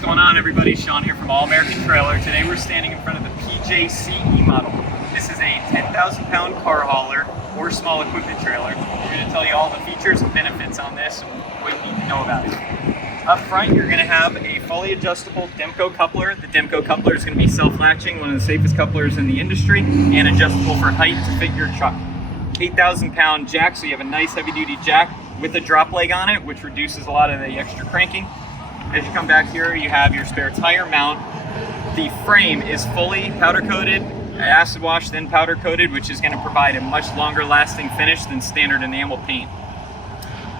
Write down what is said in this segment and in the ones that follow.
What's going on, everybody? Shawn here from All American Trailer. Today we're standing in front of the PJ-CE model. This is a 10,000 pound car hauler or small equipment trailer. We're going to tell you all the features and benefits on this and what you need to know about it. Up front, you're going to have a fully adjustable Demco coupler. The Demco coupler is going to be self-latching, one of the safest couplers in the industry, and adjustable for height to fit your truck. 8,000 pound jack, so you have a nice heavy duty jack with a drop leg on it, which reduces a lot of the extra cranking. As you come back here, you have your spare tire mount. The frame is fully powder coated, acid wash, then powder coated, which is going to provide a much longer lasting finish than standard enamel paint.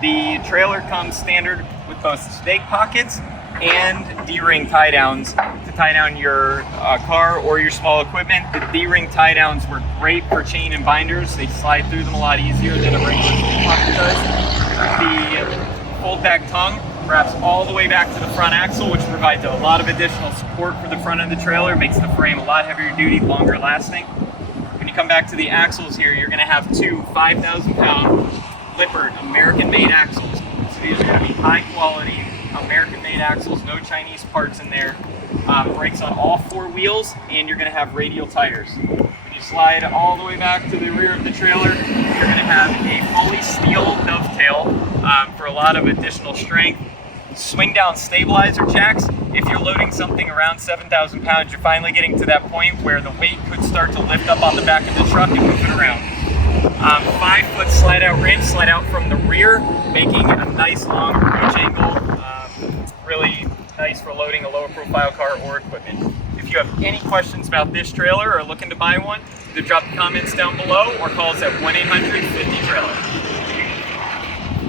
The trailer comes standard with both stake pockets and D-ring tie downs to tie down your car or your small equipment. The D-ring tie downs work great for chain and binders. They slide through them a lot easier than a regular stake pocket does. The fold back tongue wraps all the way back to the front axle, which provides a lot of additional support for the front of the trailer, makes the frame a lot heavier duty, longer lasting. When you come back to the axles here, you're going to have two 5,000 pound Lippert American-made axles. So these are going to be high quality American-made axles, no Chinese parts in there. Brakes on all four wheels, and you're going to have radial tires. When you slide all the way back to the rear of the trailer, you're going to have a fully steel dovetail for a lot of additional strength. Swing down stabilizer jacks. If you're loading something around 7,000 pounds, you're finally getting to that point where the weight could start to lift up on the back of the truck and move it around. 5-foot slide out wrench, slide out from the rear, making a nice long reach angle, really nice for loading a lower profile car or equipment. If you have any questions about this trailer or looking to buy one, either drop the comments down below or call us at 1-800-50-TRAILER.